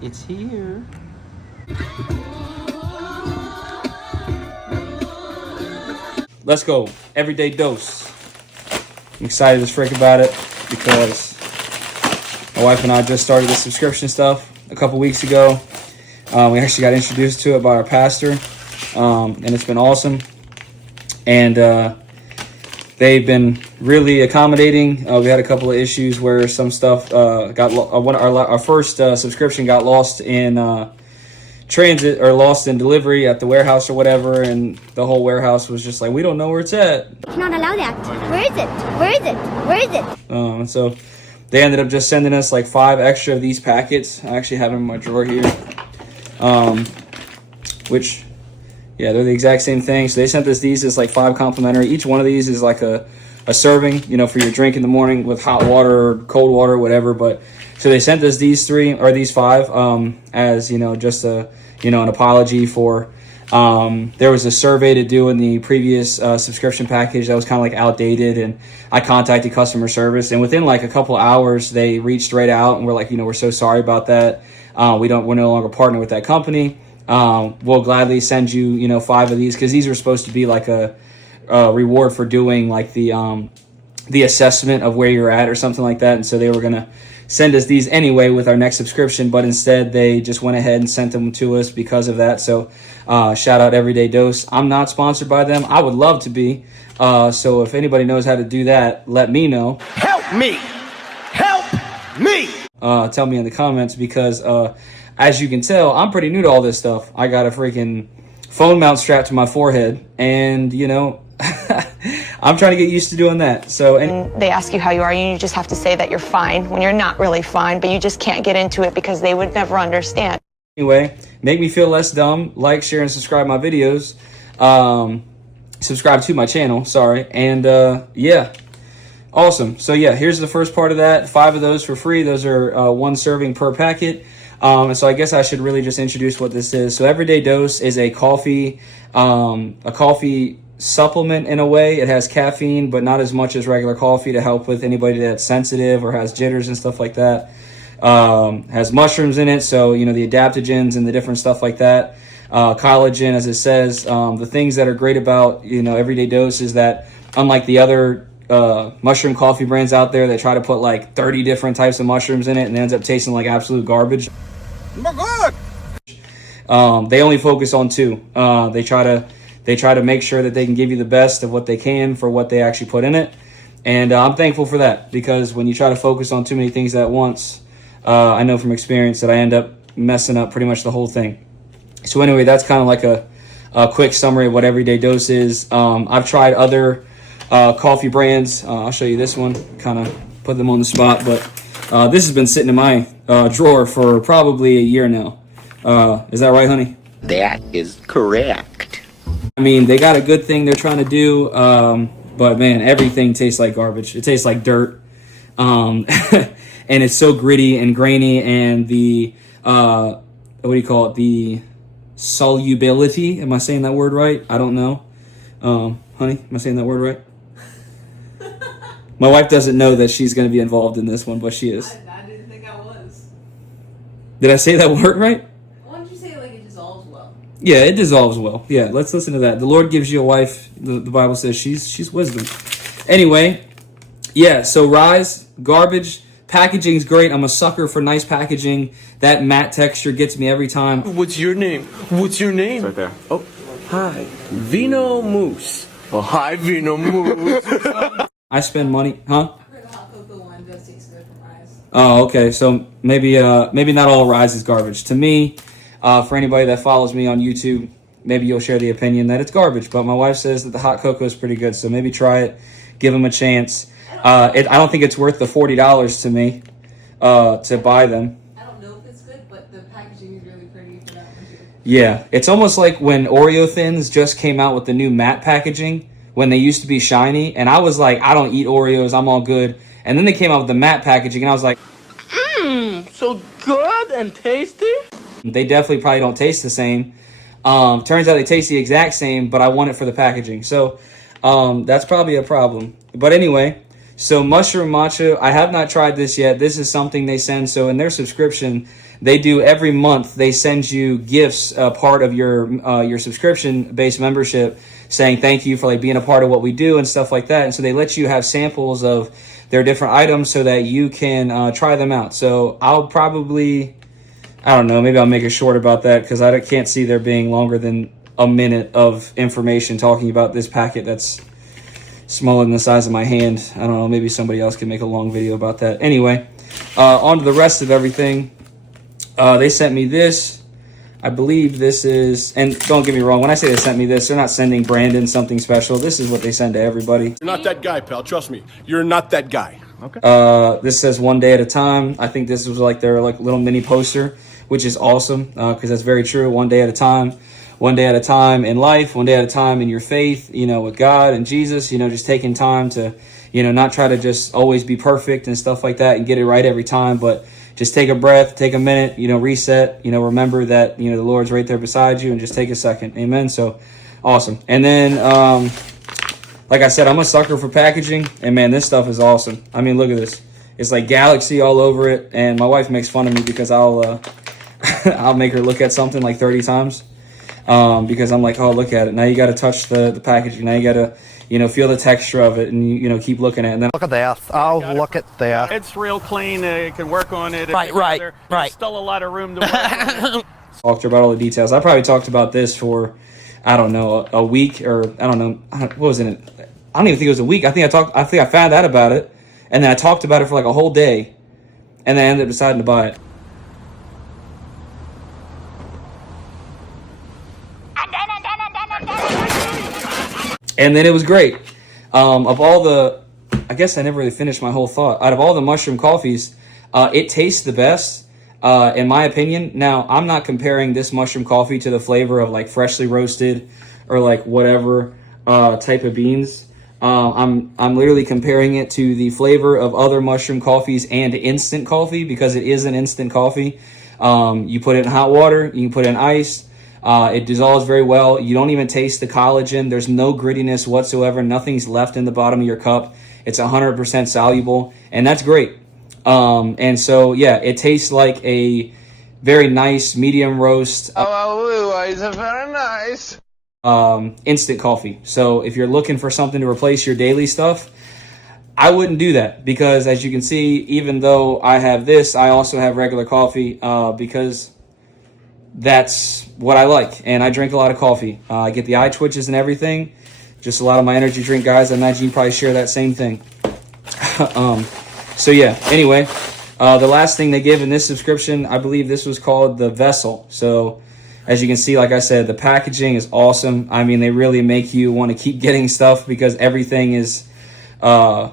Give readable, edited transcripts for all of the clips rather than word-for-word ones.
It's here. Let's go. Everyday dose. I'm excited as frick about it because my wife and I just started the subscription stuff a couple weeks ago. We actually got introduced to it by our pastor, and it's been awesome. And they've been really accommodating. We had a couple of issues where some stuff our first subscription got lost in transit or lost in delivery at the warehouse or whatever, and the whole warehouse was just like, we don't know where it's at. You cannot allow that. Where is it? Where is it? Where is it? And so they ended up just sending us like 5 extra of these packets. I actually have them in my drawer here, which, yeah, they're the exact same thing. So they sent us these as like 5 complimentary. Each one of these is like a serving, you know, for your drink in the morning with hot water or cold water or whatever. But so they sent us these 5 as, you know, just an apology for there was a survey to do in the previous subscription package that was kind of like outdated, and I contacted customer service, and within like a couple hours they reached right out and were like, you know, we're so sorry about that. We're no longer partner with that company. We'll gladly send you, you know, 5 of these, because these were supposed to be like a reward for doing like the assessment of where you're at or something like that. And so they were going to send us these anyway with our next subscription, but instead they just went ahead and sent them to us because of that. So shout out Everyday Dose. I'm not sponsored by them. I would love to be. So if anybody knows how to do that, let me know. Help me! Help me! Tell me in the comments, because as you can tell, I'm pretty new to all this stuff. I got a freaking phone mount strapped to my forehead, and, you know, I'm trying to get used to doing that. So they ask you how you are, and you just have to say that you're fine when you're not really fine, but you just can't get into it because they would never understand. Anyway, make me feel less dumb. Like, share, and subscribe my videos. Subscribe to my channel, sorry. And yeah, awesome. So yeah, here's the first part of that. 5 of those for free. Those are 1 serving per packet. And so I guess I should really just introduce what this is. So Everyday Dose is a coffee supplement in a way. It has caffeine, but not as much as regular coffee, to help with anybody that's sensitive or has jitters and stuff like that. Has mushrooms in it, so, you know, the adaptogens and the different stuff like that. Collagen, as it says. The things that are great about, you know, Everyday Dose is that, unlike the other mushroom coffee brands out there that try to put like 30 different types of mushrooms in it and it ends up tasting like absolute garbage, My God! they only focus on 2. They try to make sure that they can give you the best of what they can for what they actually put in it. And I'm thankful for that, because when you try to focus on too many things at once, I know from experience that I end up messing up pretty much the whole thing. So anyway, that's kind of like a quick summary of what Everyday Dose is. I've tried other coffee brands. I'll show you this one, kind of put them on the spot, but this has been sitting in my drawer for probably a year now. Is that right, honey? That is correct. I mean, they got a good thing they're trying to do, but man, everything tastes like garbage. It tastes like dirt, and it's so gritty and grainy, and the what do you call it? The solubility. Am I saying that word right? I don't know. Honey, am I saying that word right? My wife doesn't know that she's going to be involved in this one, but she is. I didn't think I was. Did I say that word right? Why don't you say it like it dissolves well? Yeah, it dissolves well. Yeah, let's listen to that. The Lord gives you a wife. The Bible says she's wisdom. Anyway, yeah, so Rise, garbage. Packaging's great. I'm a sucker for nice packaging. That matte texture gets me every time. What's your name? What's your name? It's right there. Oh, hi. Vino Moose. Oh, hi, Vino Moose. I spend money, huh? I heard the hot cocoa one does taste good from Rise. Oh, okay. So maybe not all Rise is garbage. To me, for anybody that follows me on YouTube, maybe you'll share the opinion that it's garbage. But my wife says that the hot cocoa is pretty good. So maybe try it. Give them a chance. I don't think it's worth the $40 to me to buy them. I don't know if it's good, but the packaging is really pretty for that one too. Yeah, it's almost like when Oreo Thins just came out with the new matte packaging, when they used to be shiny, and I was like, I don't eat Oreos, I'm all good. And then they came out with the matte packaging, and I was like, So good and tasty? they definitely probably don't taste the same. Turns out they taste the exact same, but I want it for the packaging. So that's probably a problem. But anyway, So mushroom matcha, I have not tried this yet. This is something they send. So in their subscription, they do every month. They send you gifts, part of your subscription-based membership, saying thank you for like being a part of what we do and stuff like that. And so they let you have samples of their different items so that you can try them out. So I'll probably, I don't know, maybe I'll make it short about that because I can't see there being longer than a minute of information talking about this packet that's smaller than the size of my hand. I don't know, maybe somebody else can make a long video about that. Anyway, on to the rest of everything. They sent me this. I believe this is, and don't get me wrong, when I say they sent me this, they're not sending Brandon something special. This is what they send to everybody. You're not that guy, pal. Trust me. You're not that guy. Okay. This says 1 day at a time. I think this was like their like little mini poster, which is awesome because that's very true. 1 day at a time. 1 day at a time in life, 1 day at a time in your faith, you know, with God and Jesus, you know, just taking time to, you know, not try to just always be perfect and stuff like that and get it right every time, but just take a breath, take a minute, you know, reset, you know, remember that, you know, the Lord's right there beside you and just take a second. Amen. So awesome. And then, like I said, I'm a sucker for packaging and man, this stuff is awesome. I mean, look at this. It's like galaxy all over it. And my wife makes fun of me because I'll make her look at something like 30 times. Because I'm like, oh, look at it. Now you got to touch the packaging. Now you got to, you know, feel the texture of it and, you know, keep looking at it. And then Look at that. Oh, look at that. It's real clean. You can work on it. Right. There's still a lot of room to work on. talked about all the details. I probably talked about this for, I don't know, a week or I don't know. What was it? I don't even think it was a week. I think I found out about it and then I talked about it for like a whole day and then I ended up deciding to buy it. And then it was great. Of all the, I guess I never really finished my whole thought. Out of all the mushroom coffees, it tastes the best, in my opinion. Now, I'm not comparing this mushroom coffee to the flavor of like freshly roasted or like whatever type of beans. I'm literally comparing it to the flavor of other mushroom coffees and instant coffee because it is an instant coffee. You put it in hot water, you can put it in ice. It dissolves very well. You don't even taste the collagen. There's no grittiness whatsoever. Nothing's left in the bottom of your cup. It's 100% soluble, and that's great. And so, yeah, it tastes like a very nice medium roast. It's very nice. Instant coffee. So if you're looking for something to replace your daily stuff, I wouldn't do that because, as you can see, even though I have this, I also have regular coffee because that's what I like, and I drink a lot of coffee. I get the eye twitches and everything. Just a lot of my energy drink guys, I imagine you probably share that same thing. So yeah, anyway, the last thing they give in this subscription, I believe this was called the vessel. So as you can see, like I said, the packaging is awesome. I mean, they really make you want to keep getting stuff because everything is, I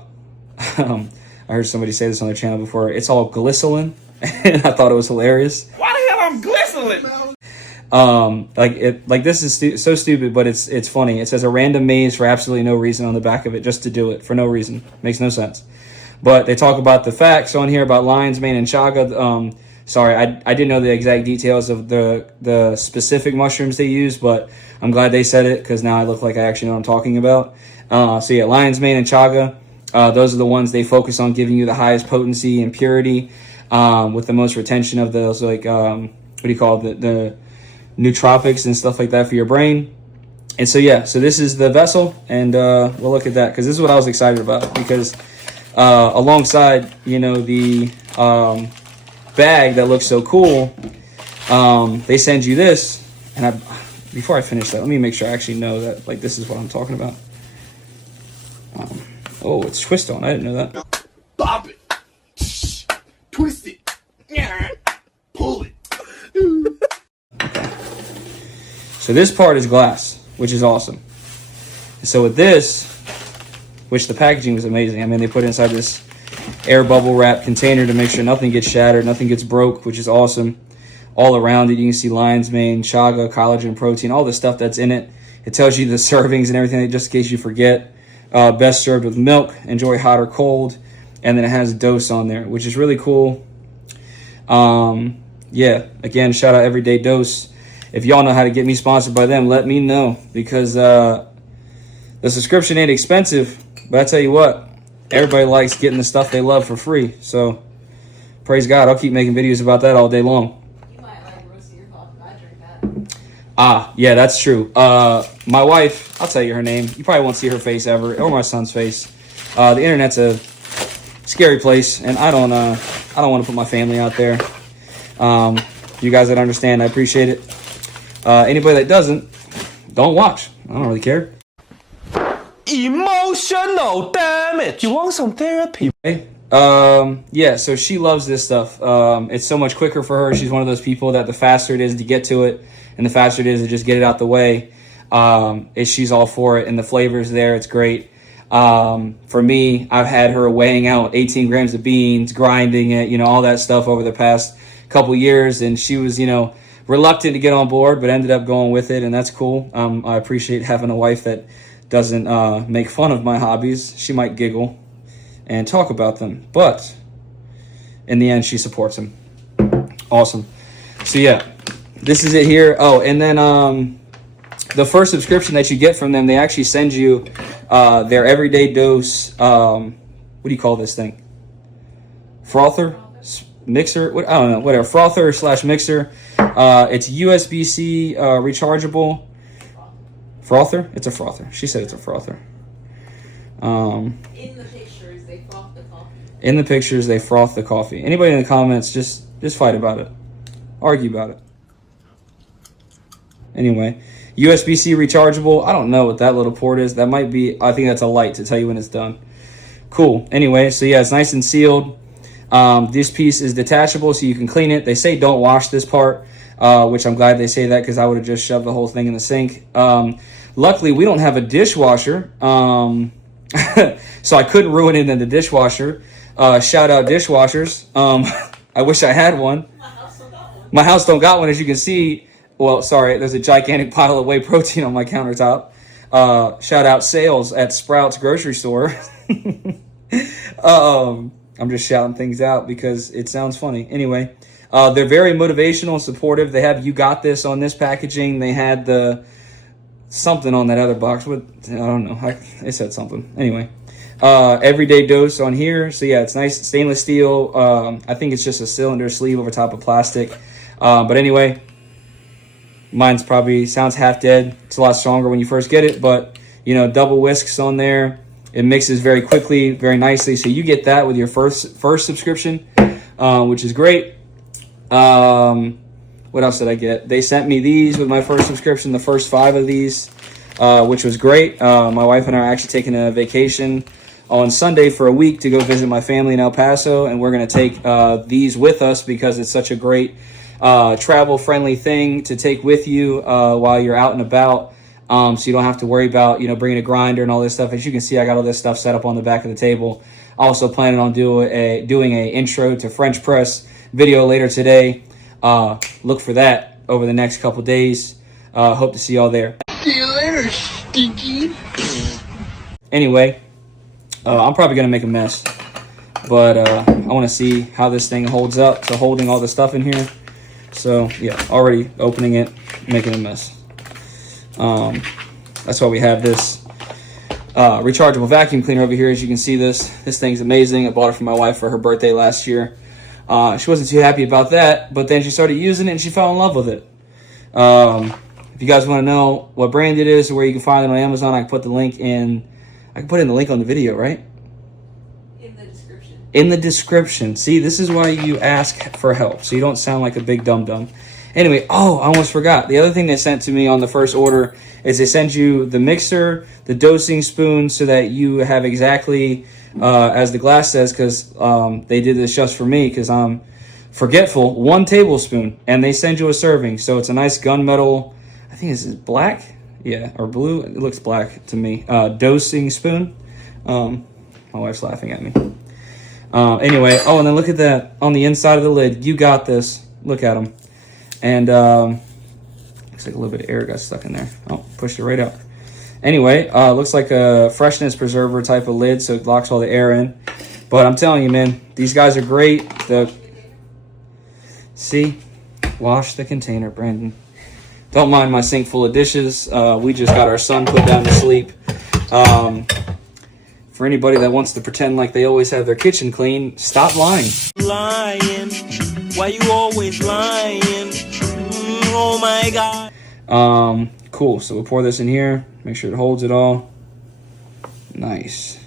heard somebody say this on their channel before, it's all glycerin, and I thought it was hilarious. Why the hell I'm glistening? Like this is so stupid, but it's funny. It says a random maze for absolutely no reason on the back of it, just to do it for no reason. Makes no sense. But they talk about the facts on here about lion's mane and chaga. Sorry, I didn't know the exact details of the specific mushrooms they use, but I'm glad they said it because now I look like I actually know what I'm talking about. So yeah, lion's mane and chaga. Those are the ones they focus on giving you the highest potency and purity, with the most retention of those, like, what do you call it? The nootropics and stuff like that for your brain. And so yeah, so this is the vessel, and we'll look at that because this is what I was excited about because alongside, you know, the bag that looks so cool, they send you this. And before I finish that, let me make sure I actually know that, like, this is what I'm talking about. Oh, it's twist on. I didn't know that. Bop it. Twist it. Yeah. Pull it. So this part is glass, which is awesome. So with this, which the packaging was amazing. I mean, they put it inside this air bubble wrap container to make sure nothing gets shattered, nothing gets broke, which is awesome. All around it, you can see lion's mane, chaga, collagen, protein, all the stuff that's in it. It tells you the servings and everything, just in case you forget. Best served with milk, enjoy hot or cold. And then it has dose on there, which is really cool. Yeah, again, shout out Everyday Dose. If y'all know how to get me sponsored by them, let me know, because the subscription ain't expensive, but I tell you what, everybody likes getting the stuff they love for free. So praise God. I'll keep making videos about that all day long. You might like roasting your coffee. I drink that. Ah, yeah, that's true. My wife, I'll tell you her name. You probably won't see her face ever, or my son's face. The internet's a scary place, and I don't want to put my family out there. You guys that understand, I appreciate it. Anybody that doesn't, don't watch. I don't really care. Emotional damage. You want some therapy? Okay. Yeah, so she loves this stuff. It's so much quicker for her. She's one of those people that the faster it is to get to it, and the faster it is to just get it out the way, she's all for it, and the flavor's there. It's great. For me, I've had her weighing out 18 grams of beans, grinding it, all that stuff over the past couple years, and she was, reluctant to get on board, but ended up going with it, and that's cool. I appreciate having a wife that doesn't make fun of my hobbies. She might giggle and talk about them, but in the end, she supports them. Awesome. So yeah, this is it here. Oh, and then the first subscription that you get from them, they actually send you their everyday dose. What do you call this thing? Frother? Mixer? What? I don't know. Whatever. Frother / mixer. It's USB-C rechargeable. Frother? It's a frother. She said it's a frother. In the pictures, they froth the coffee. In the pictures, they froth the coffee. Anybody in the comments, just fight about it. Argue about it. Anyway, USB-C rechargeable. I don't know what that little port is. That might be, I think that's a light to tell you when it's done. Cool. Anyway, so yeah, it's nice and sealed. This piece is detachable, so you can clean it. They say don't wash this part, which I'm glad they say that, because I would have just shoved the whole thing in the sink. Luckily, we don't have a dishwasher, so I couldn't ruin it in the dishwasher. Shout out dishwashers. I wish I had one. My house don't got one, as you can see. Well, sorry, there's a gigantic pile of whey protein on my countertop. Shout out sales at Sprouts grocery store. I'm just shouting things out because it sounds funny. Anyway, they're very motivational and supportive. They have "You Got This" on this packaging. They had the something on that other box. What, I don't know. It said something. Anyway, everyday dose on here. So yeah, it's nice stainless steel. I think it's just a cylinder sleeve over top of plastic. But anyway, mine's probably sounds half dead. It's a lot stronger when you first get it, but double whisks on there. It mixes very quickly, very nicely. So you get that with your first subscription, which is great. What else did I get? They sent me these with my first subscription, the first 5 of these, which was great. My wife and I are actually taking a vacation on Sunday for a week to go visit my family in El Paso, and we're going to take these with us because it's such a great travel-friendly thing to take with you while you're out and about. So you don't have to worry about, bringing a grinder and all this stuff. As you can see, I got all this stuff set up on the back of the table. Also planning on doing a intro to French press video later today. Look for that over the next couple days. Hope to see y'all there. See you later, stinky. Anyway, I'm probably going to make a mess. But I want to see how this thing holds up to holding all the stuff in here. So, yeah, already opening it, making a mess. That's why we have this rechargeable vacuum cleaner over here. As you can see, this thing's amazing. I bought it for my wife for her birthday last year. She wasn't too happy about that, but then she started using it and she fell in love with it. If you guys want to know what brand it is or where you can find it on Amazon, I can put the link in. I can put in the link on the video, right? In the description. In the description. See, this is why you ask for help, so you don't sound like a big dum-dum. Anyway, I almost forgot. The other thing they sent to me on the first order is they send you the mixer, the dosing spoon, so that you have exactly, as the glass says, because they did this just for me, because I'm forgetful, 1 tablespoon, and they send you a serving. So it's a nice gunmetal, I think this is black, yeah, or blue. It looks black to me. Dosing spoon. My wife's laughing at me. Anyway, and then look at that on the inside of the lid. You got this. Look at them. And looks like a little bit of air got stuck in there. Oh, pushed it right out. Anyway, looks like a freshness preserver type of lid, so it locks all the air in. But I'm telling you, man, these guys are great. See? Wash the container, Brandon. Don't mind my sink full of dishes. We just got our son put down to sleep. for anybody that wants to pretend like they always have their kitchen clean, stop lying. Lying. Why you always lying? Oh my God. Cool. So we'll pour this in here. Make sure it holds it all. Nice.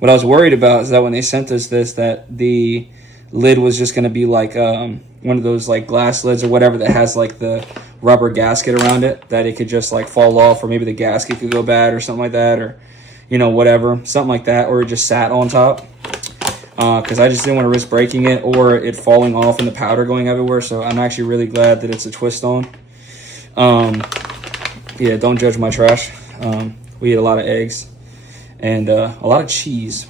What I was worried about is that when they sent us this, that the lid was just going to be like one of those like glass lids or whatever that has like the rubber gasket around it, that it could just like fall off, or maybe the gasket could go bad or something like that, or you know, whatever, something like that, or it just sat on top, because I just didn't want to risk breaking it or it falling off and the powder going everywhere. So I'm actually really glad that it's a twist on. Yeah, don't judge my trash. We eat a lot of eggs and a lot of cheese.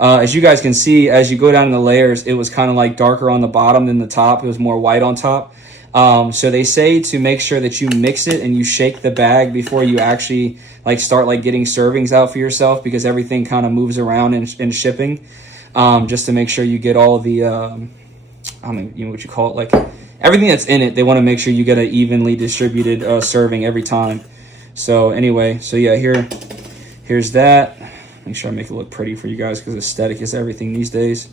As you guys can see, as you go down in the layers, it was kind of like darker on the bottom than the top. It was more white on top. So they say to make sure that you mix it and you shake the bag before you actually like start like getting servings out for yourself, because everything kind of moves around in shipping, just to make sure you get all the, I mean, you know what you call it, like everything that's in it. They want to make sure you get an evenly distributed serving every time. So anyway, so yeah, here's that. Make sure I make it look pretty for you guys, because aesthetic is everything these days.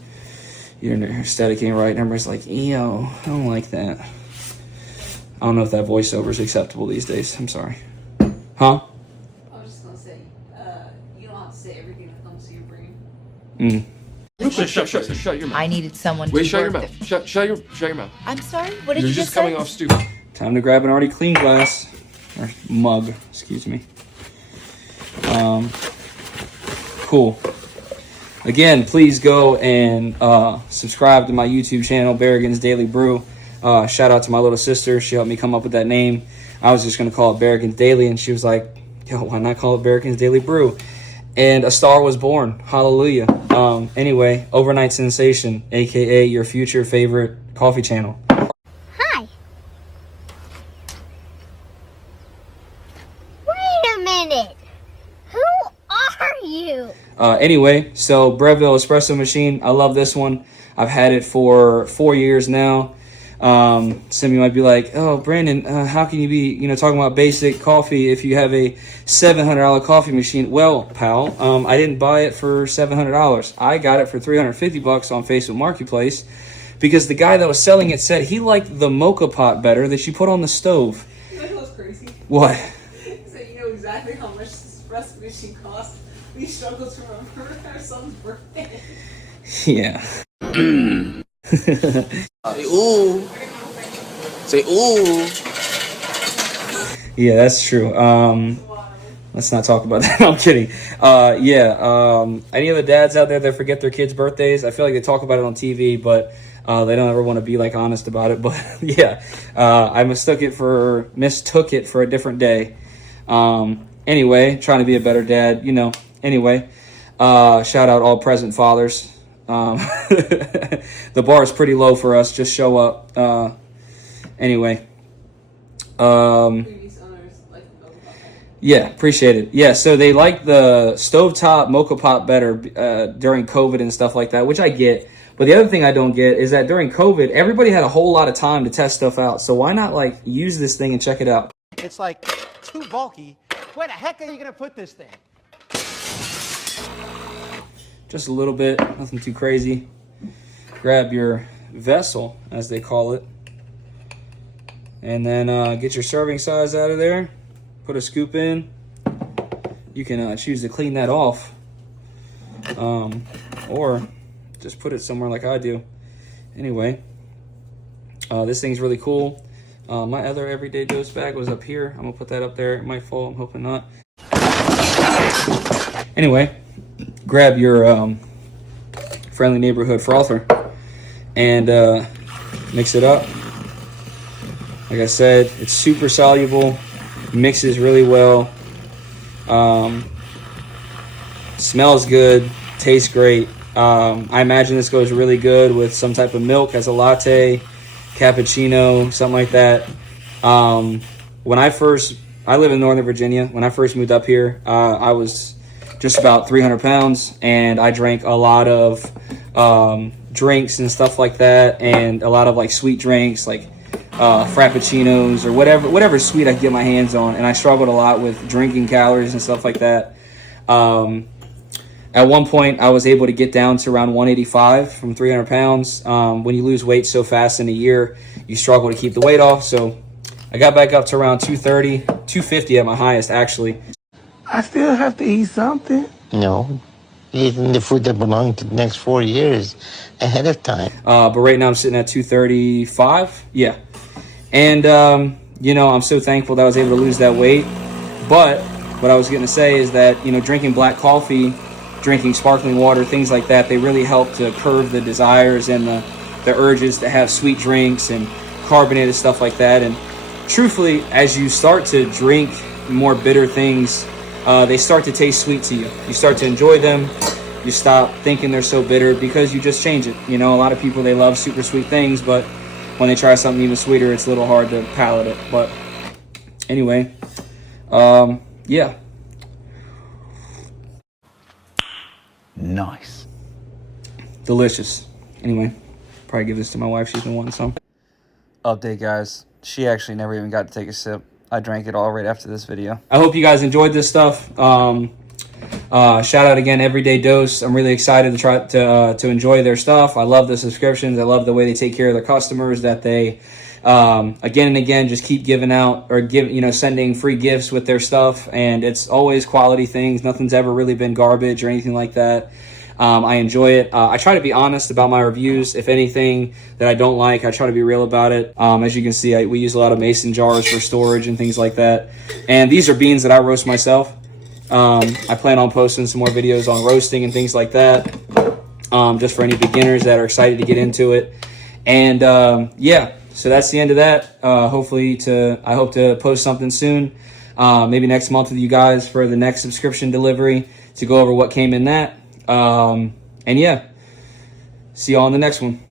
Your aesthetic ain't right. Everybody's like, ew, I don't like that. I don't know if that voiceover is acceptable these days. I'm sorry. Huh? I was just gonna say, you don't have to say everything that comes to your brain. Shut your mouth. I needed someone Wait, to shut your work mouth. Shut your mouth. I'm sorry? What did You're you just just coming say? off stupid. Time to grab an already clean glass. Or mug, excuse me. Cool. Again, please go and subscribe to my YouTube channel, Berrigan's Daily Brew. Shout out to my little sister. She helped me come up with that name. I was just going to call it Berrigan's Daily, and she was like, yo, why not call it Berrigan's Daily Brew? And a star was born. Hallelujah. Anyway, overnight sensation, a.k.a. your future favorite coffee channel. Hi. Wait a minute. Who are you? Anyway, so Breville espresso machine. I love this one. I've had it for 4 years now. Some of you might be like, oh, Brandon, how can you be, talking about basic coffee if you have a $700 coffee machine? Well, pal, I didn't buy it for $700. I got it for $350 on Facebook Marketplace, because the guy that was selling it said he liked the mocha pot better that you put on the stove. You know what's crazy? What? So you know exactly how much this espresso machine costs. We struggle to remember our son's birthday. Yeah. Say ooh. Say ooh. Yeah, that's true. Let's not talk about that. I'm kidding. Any of the dads out there that forget their kids' birthdays, I feel like they talk about it on TV, but they don't ever want to be like honest about it. But yeah, I mistook it for a different day. Anyway, trying to be a better dad, Anyway, shout out all present fathers. The bar is pretty low for us. Just show up. Anyway. Previous owners like the mocha pot. Yeah, appreciate it. Yeah, so they like the stovetop mocha pot better during COVID and stuff like that, which I get. But the other thing I don't get is that during COVID, everybody had a whole lot of time to test stuff out. So why not use this thing and check it out? It's like too bulky. Where the heck are you going to put this thing? Just a little bit, nothing too crazy. Grab your vessel, as they call it, and then get your serving size out of there. Put a scoop in. You can choose to clean that off, or just put it somewhere like I do. Anyway, this thing's really cool. My other everyday dose bag was up here. I'm gonna put that up there. It might fall, I'm hoping not. Anyway, grab your friendly neighborhood frother and mix it up. Like I said, it's super soluble, mixes really well, smells good, tastes great. I imagine this goes really good with some type of milk as a latte, cappuccino, something like that. I live in Northern Virginia. When I first moved up here, I was just about 300 pounds, and I drank a lot of drinks and stuff like that, and a lot of sweet drinks like frappuccinos or whatever sweet I could get my hands on. And I struggled a lot with drinking calories and stuff like that. At one point, I was able to get down to around 185 from 300 pounds. When you lose weight so fast in a year, you struggle to keep the weight off. So I got back up to around 230, 250 at my highest, actually. I still have to eat something. No. Eating the food that belonged to the next 4 years ahead of time. But right now I'm sitting at 235. Yeah. And, you know, I'm so thankful that I was able to lose that weight. But what I was going to say is that, you know, drinking black coffee, drinking sparkling water, things like that, they really help to curb the desires and the urges to have sweet drinks and carbonated stuff like that. And truthfully, as you start to drink more bitter things, they start to taste sweet to you. You start to enjoy them. You stop thinking they're so bitter because you just change it. You know, a lot of people, they love super sweet things, but when they try something even sweeter, it's a little hard to palate it. But anyway, yeah. Nice. Delicious. Anyway, probably give this to my wife. She's been wanting some. Update, guys. She actually never even got to take a sip. I drank it all right after this video. I hope you guys enjoyed this stuff. Shout out again, Everyday Dose. I'm really excited to try to enjoy their stuff. I love the subscriptions. I love the way they take care of their customers, that they again and again just keep giving out or sending free gifts with their stuff, and it's always quality things. Nothing's ever really been garbage or anything like that. I enjoy it. I try to be honest about my reviews. If anything that I don't like, I try to be real about it. As you can see, we use a lot of mason jars for storage and things like that. And these are beans that I roast myself. I plan on posting some more videos on roasting and things like that, just for any beginners that are excited to get into it. And yeah, so that's the end of that. I hope to post something soon, maybe next month with you guys for the next subscription delivery to go over what came in that. And yeah, see y'all on the next one.